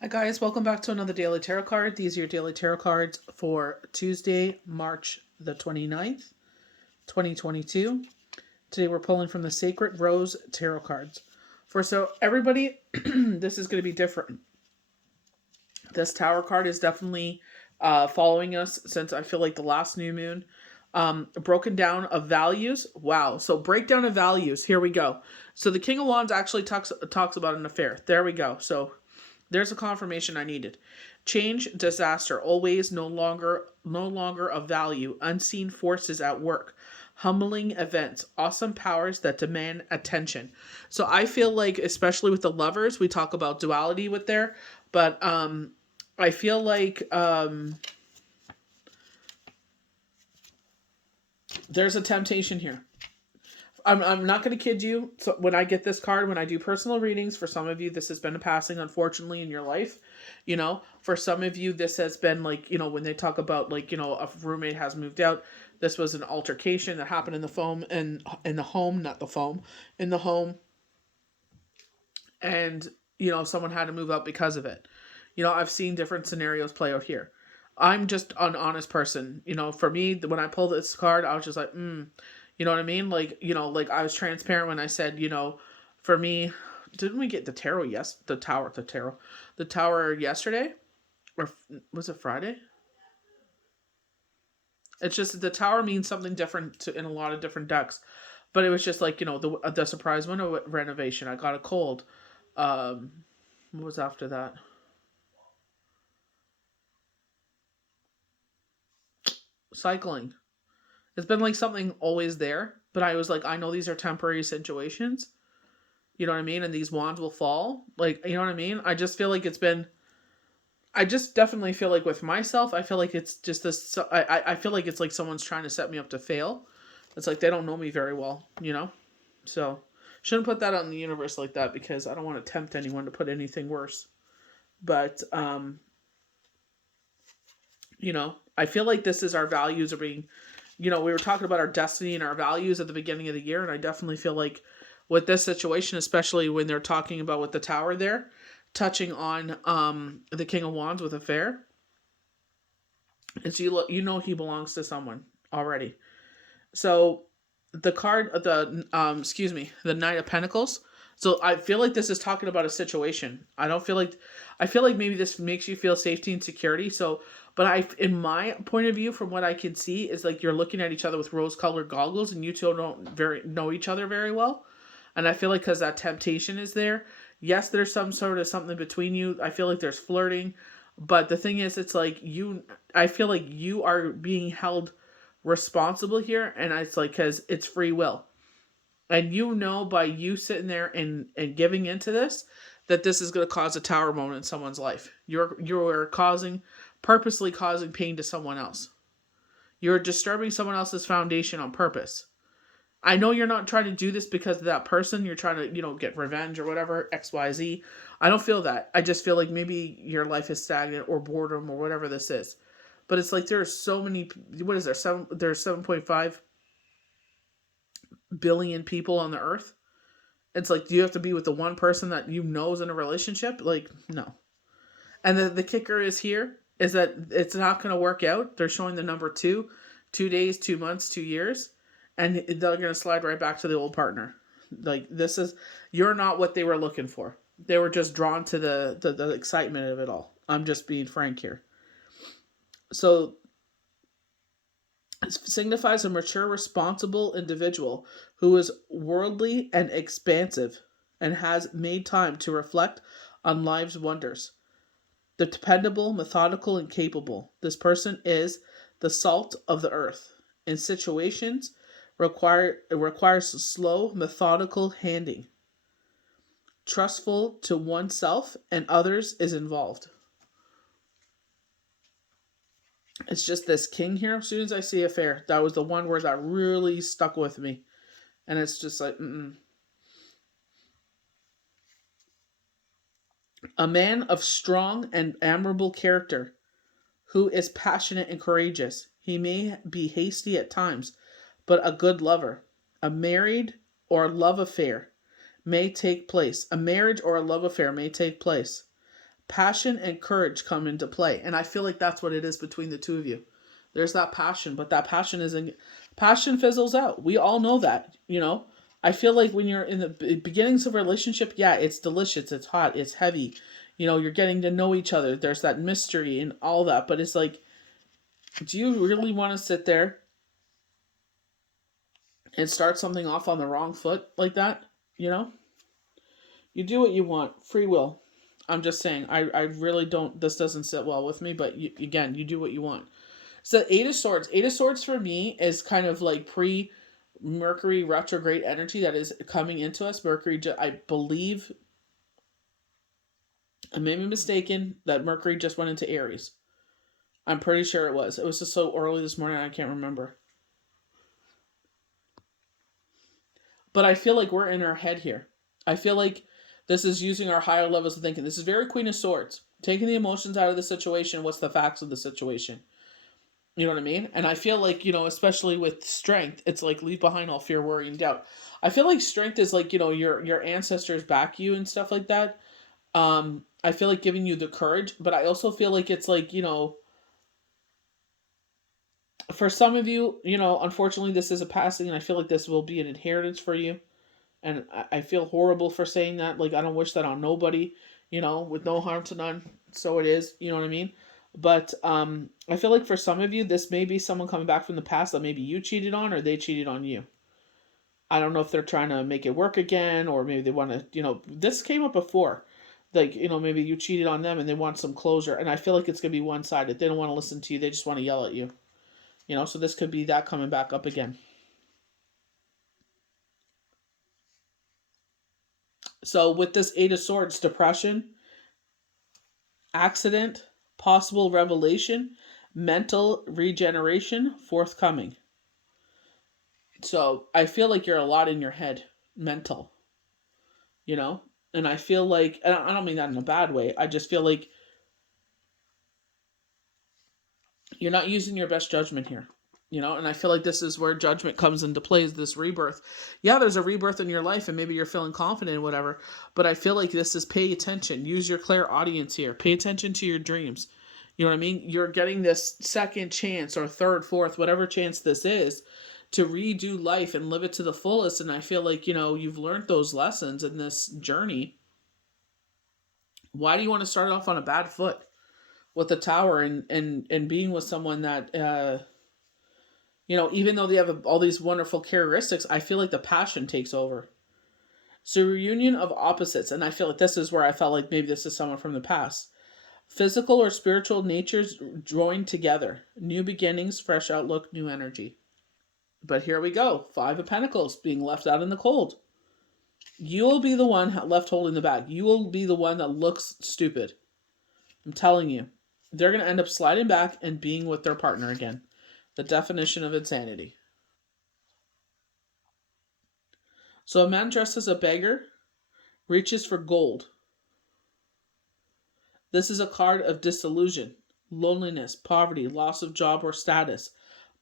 Hi guys, welcome back to another daily tarot card. These are your daily tarot cards for Tuesday, March the 29th, 2022. Today we're pulling from the Sacred Rose Tarot cards. So everybody, this is going to be different. This Tower card is definitely following us since I feel like the last new moon. Broken down of values. Wow. So breakdown of values. Here we go. So the King of Wands actually talks about an affair. There we go. So there's a confirmation I needed. Change, disaster, always no longer of value. Unseen forces at work. Humbling events, awesome powers that demand attention. So I feel like, especially with the lovers, we talk about duality with there, but I feel like there's a temptation here. I'm not going to kid you. So when I get this card, when I do personal readings, for some of you, this has been a passing, unfortunately, in your life. For some of you, this has been like, when they talk about like, a roommate has moved out. This was an altercation that happened in the foam and in the home, not the foam, in the home. And, someone had to move out because of it. I've seen different scenarios play out here. I'm just an honest person. For me, when I pulled this card, I was just like, You know what I mean? Like I was transparent when I said, for me, didn't we get the tarot? Yes, the tower yesterday, or was it Friday? It's just the tower means something different in a lot of different decks, but it was just like the surprise window renovation. I got a cold. What was after that? Cycling. It's been like something always there, but I was like, I know these are temporary situations. You know what I mean? And these wands will fall. Like, you know what I mean? I just feel like it's been. I just definitely feel like with myself, I feel like it's just this. I feel like it's like someone's trying to set me up to fail. It's like they don't know me very well. So shouldn't put that out in the universe like that because I don't want to tempt anyone to put anything worse. But I feel like this is our values are being. We were talking about our destiny and our values at the beginning of the year, and I definitely feel like with this situation, especially when they're talking about with the tower there, touching on the King of Wands with affair, is he belongs to someone already. So the card, the Knight of Pentacles. So I feel like this is talking about a situation. I feel like maybe this makes you feel safety and security. So, but in my point of view, from what I can see, is like you're looking at each other with rose-colored goggles, and you two don't very know each other very well. And I feel like because that temptation is there, yes, there's some sort of something between you. I feel like there's flirting, but the thing is, it's like I feel like you are being held responsible here, and it's like because it's free will, and by you sitting there and giving into this, that this is going to cause a tower moment in someone's life. You're purposely causing pain to someone else. You're disturbing someone else's foundation on purpose. I know you're not trying to do this because of that person. You're trying to, get revenge or whatever, XYZ. I don't feel that. I just feel like maybe your life is stagnant or boredom or whatever this is. But it's like there are so many. What is there? There's 7.5 billion people on the earth. It's like, do you have to be with the one person that you know is in a relationship? Like, no. And the kicker is here is that it's not going to work out. They're showing the number 2 days, 2 months, 2 years, and they're going to slide right back to the old partner. Like, you're not what they were looking for. They were just drawn to the excitement of it all. I'm just being frank here. So it signifies a mature, responsible individual who is worldly and expansive and has made time to reflect on life's wonders. The dependable, methodical, and capable. This person is the salt of the earth. In situations, it requires slow, methodical handing. Trustful to oneself and others is involved. It's just this king here. As soon as I see affair, that was the one word that really stuck with me. And it's just like, A man of strong and admirable character who is passionate and courageous. He may be hasty at times, but a good lover. A married or love affair may take place. A marriage or a love affair may take place. Passion and courage come into play. And I feel like that's what it is between the two of you. There's that passion, but that passion isn't, passion fizzles out. We all know that, you know. I feel like when you're in the beginnings of a relationship, yeah, it's delicious, it's hot, it's heavy. You know, you're getting to know each other. There's that mystery and all that, but it's like, do you really want to sit there and start something off on the wrong foot like that? You know? You do what you want, free will. I'm just saying, I really don't, this doesn't sit well with me, but again, you do what you want. So Eight of Swords. Eight of Swords for me is kind of like pre Mercury retrograde energy that is coming into us. Mercury, I believe, I may be mistaken, that Mercury just went into Aries. I'm pretty sure it was. It was just so early this morning, I can't remember. But I feel like we're in our head here. I feel like this is using our higher levels of thinking. This is very Queen of Swords. Taking the emotions out of the situation. What's the facts of the situation? You know what I mean? And I feel like, you know, especially with strength, it's like leave behind all fear, worry, and doubt. I feel like strength is like, you know, your ancestors back you and stuff like that. I feel like giving you the courage, but I also feel like it's like, you know, for some of you, you know, unfortunately this is a passing, and I feel like this will be an inheritance for you. And I feel horrible for saying that. Like, I don't wish that on nobody, you know, with no harm to none. So it is, you know what I mean? But I feel like for some of you, this may be someone coming back from the past that maybe you cheated on or they cheated on you. I don't know if they're trying to make it work again, or maybe they want to, you know, this came up before. Like, you know, maybe you cheated on them and they want some closure. And I feel like it's going to be one sided. They don't want to listen to you. They just want to yell at you. You know, so this could be that coming back up again. So with this Eight of Swords, depression, accident, possible revelation, mental regeneration forthcoming. So I feel like you're a lot in your head, mental, you know? And I feel like, and I don't mean that in a bad way, I just feel like you're not using your best judgment here. You know, and I feel like this is where judgment comes into play, is this rebirth. Yeah, there's a rebirth in your life and maybe you're feeling confident and whatever, but I feel like this is pay attention. Use your clairaudience here. Pay attention to your dreams. You know what I mean? You're getting this second chance or third, fourth, whatever chance this is to redo life and live it to the fullest. And I feel like, you know, you've learned those lessons in this journey. Why do you want to start off on a bad foot with the tower and being with someone that, you know, even though they have all these wonderful characteristics, I feel like the passion takes over. So, reunion of opposites. And I feel like this is where I felt like maybe this is someone from the past. Physical or spiritual natures joined together. New beginnings, fresh outlook, new energy. But here we go. Five of Pentacles being left out in the cold. You will be the one left holding the bag. You will be the one that looks stupid. I'm telling you. They're going to end up sliding back and being with their partner again. The definition of insanity. So a man dressed as a beggar reaches for gold. This is a card of disillusion, loneliness, poverty, loss of job or status,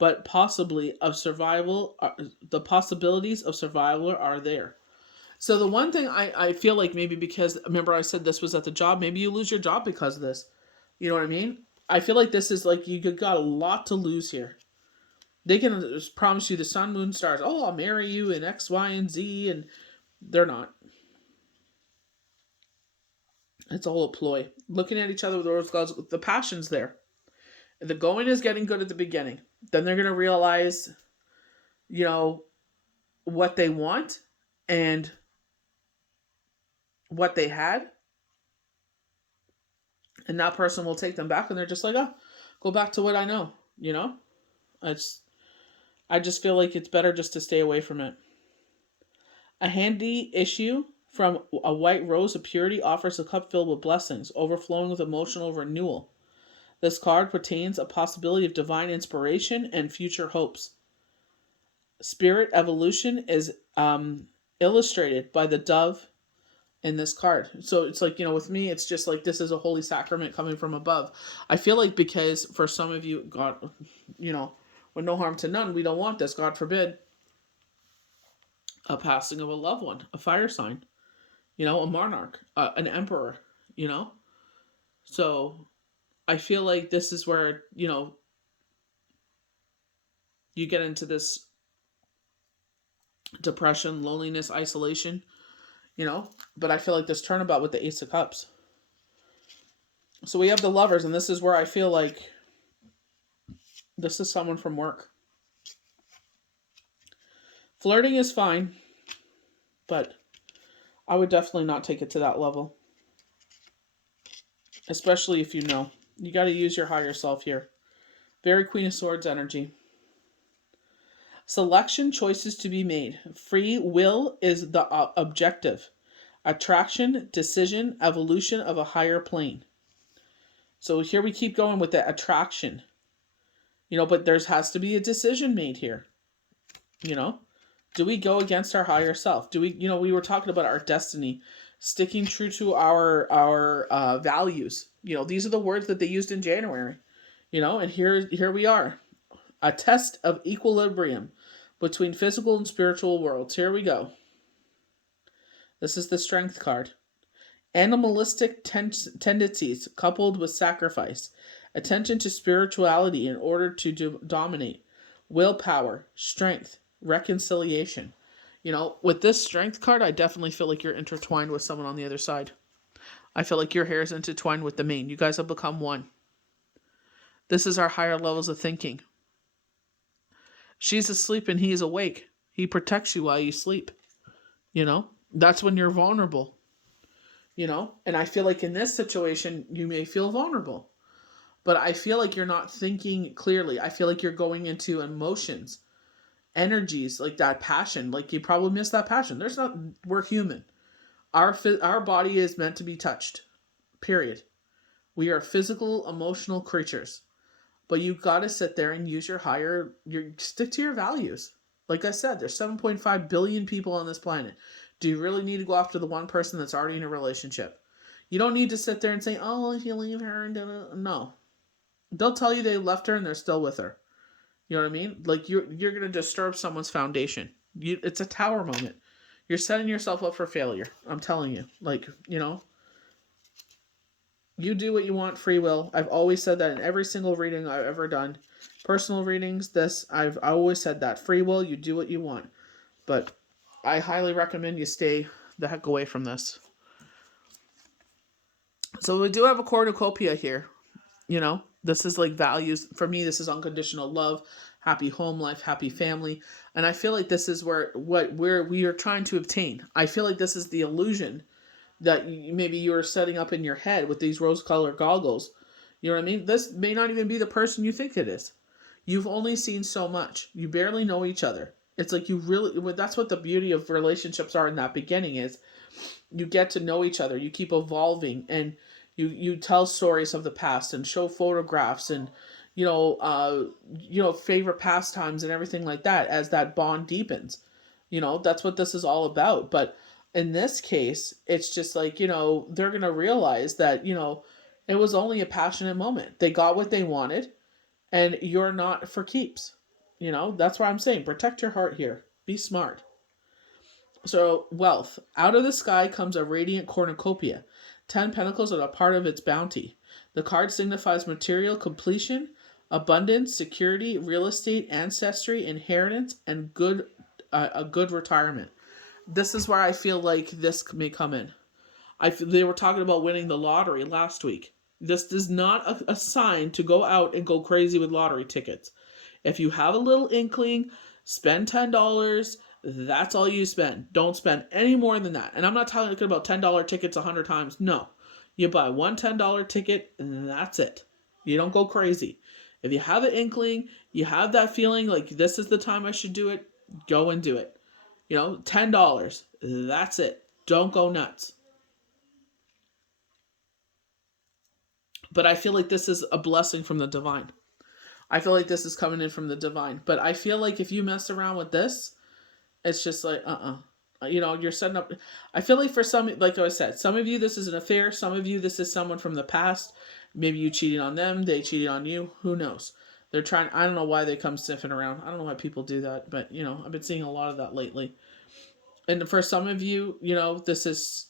but possibly of survival. The possibilities of survival are there. So the one thing I feel like maybe because, remember I said this was at the job, maybe you lose your job because of this. You know what I mean? I feel like this is like you got a lot to lose here. They can promise you the sun, moon, stars. Oh, I'll marry you in X, Y, and Z, and they're not. It's all a ploy. Looking at each other with rose gods, the passion's there. The going is getting good at the beginning. Then they're going to realize, you know, what they want and what they had. And that person will take them back and they're just like, oh, go back to what I know, you know? I just feel like it's better just to stay away from it. A handy issue from a white rose of purity offers a cup filled with blessings, overflowing with emotional renewal. This card pertains a possibility of divine inspiration and future hopes. Spirit evolution is illustrated by the dove in this card. So it's like, you know, with me, it's just like this is a holy sacrament coming from above. I feel like because for some of you, God, you know, with no harm to none, we don't want this, God forbid, a passing of a loved one, a fire sign, you know, a monarch, an emperor, you know. So I feel like this is where, you get into this depression, loneliness, isolation, but I feel like this turnabout with the Ace of Cups. So we have the Lovers, and this is where I feel like this is someone from work. Flirting is fine, but I would definitely not take it to that level. Especially if you know. You got to use your higher self here. Very Queen of Swords energy. Selection, choices to be made. Free will is the objective. Attraction, decision, evolution of a higher plane. So here we keep going with the attraction. But there has to be a decision made here. Do we go against our higher self? Do we, we were talking about our destiny, sticking true to our values. These are the words that they used in January. And here we are. A test of equilibrium between physical and spiritual worlds. Here we go. This is the Strength card. Animalistic tendencies coupled with sacrifice. Attention to spirituality in order to dominate. Willpower, strength, reconciliation. With this Strength card, I definitely feel like you're intertwined with someone on the other side. I feel like your hair is intertwined with the mane. You guys have become one. This is our higher levels of thinking. She's asleep and he is awake. He protects you while you sleep. That's when you're vulnerable. And I feel like in this situation, you may feel vulnerable. But I feel like you're not thinking clearly. I feel like you're going into emotions, energies, like that passion. Like you probably miss that passion. We're human. Our body is meant to be touched. Period. We are physical, emotional creatures. But you got to sit there and use stick to your values. Like I said, there's 7.5 billion people on this planet. Do you really need to go after the one person that's already in a relationship? You don't need to sit there and say, oh, if you leave her, no. They'll tell you they left her and they're still with her. You know what I mean? Like you're going to disturb someone's foundation. It's a tower moment. You're setting yourself up for failure. I'm telling you. You do what you want, free will. I've always said that in every single reading I've ever done. Personal readings, I've always said that. Free will, you do what you want. But I highly recommend you stay the heck away from this. So we do have a cornucopia here. This is like values. For me, this is unconditional love, happy home life, happy family. And I feel like this is where we are trying to obtain. I feel like this is the illusion that maybe you're setting up in your head with these rose-colored goggles. You know what I mean? This may not even be the person you think it is. You've only seen so much. You barely know each other. It's like that's what the beauty of relationships are in that beginning is. You get to know each other. You keep evolving, and you tell stories of the past and show photographs and favorite pastimes and everything like that as that bond deepens. That's what this is all about. But in this case, it's just like, they're going to realize that, it was only a passionate moment. They got what they wanted, and you're not for keeps. That's why I'm saying protect your heart here. Be smart. So, wealth. Out of the sky comes a radiant cornucopia. 10 pentacles are a part of its bounty. The card signifies material completion, abundance, security, real estate, ancestry, inheritance, and a good retirement. This is where I feel like this may come in. They were talking about winning the lottery last week. This is not a sign to go out and go crazy with lottery tickets. If you have a little inkling, spend $10. That's all you spend. Don't spend any more than that. And I'm not talking about $10 tickets 100 times. No. You buy one $10 ticket and that's it. You don't go crazy. If you have an inkling, you have that feeling like this is the time I should do it, go and do it. $10. That's it. Don't go nuts. But I feel like this is a blessing from the divine. I feel like this is coming in from the divine. But I feel like if you mess around with this, it's just like, you're setting up. I feel like for some, like I said, some of you, this is an affair. Some of you, this is someone from the past. Maybe you cheated on them. They cheated on you. Who knows? They're trying. I don't know why they come sniffing around. I don't know why people do that. But, I've been seeing a lot of that lately. And for some of you, this is,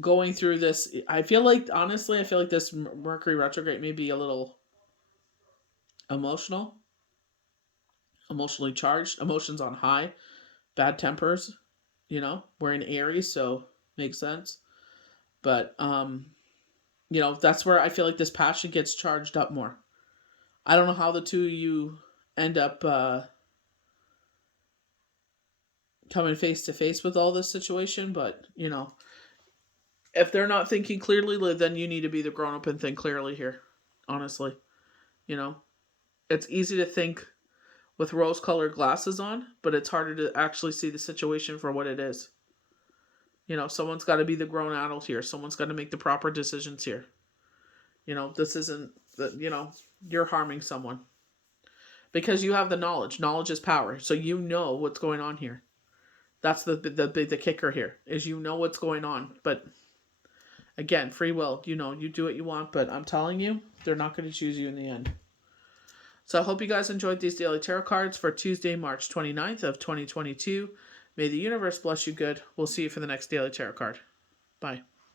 going through this. I feel like, honestly, I feel like this Mercury retrograde may be a little emotional, emotionally charged, emotions on high, bad tempers. We're in Aries, so makes sense. But that's where I feel like this passion gets charged up more. I don't know how the two of you end up coming face to face with all this situation, but if they're not thinking clearly, then you need to be the grown up and think clearly here. Honestly, you know, it's easy to think with rose colored glasses on, but it's harder to actually see the situation for what it is. Someone's got to be the grown adult here. Someone's got to make the proper decisions here. This isn't that, you're harming someone because you have the knowledge. Knowledge is power. So you know what's going on here. That's the kicker here is what's going on. But again, free will, you do what you want, but I'm telling you, they're not going to choose you in the end. So I hope you guys enjoyed these daily tarot cards for Tuesday, March 29th of 2022. May the universe bless you good. We'll see you for the next daily tarot card. Bye.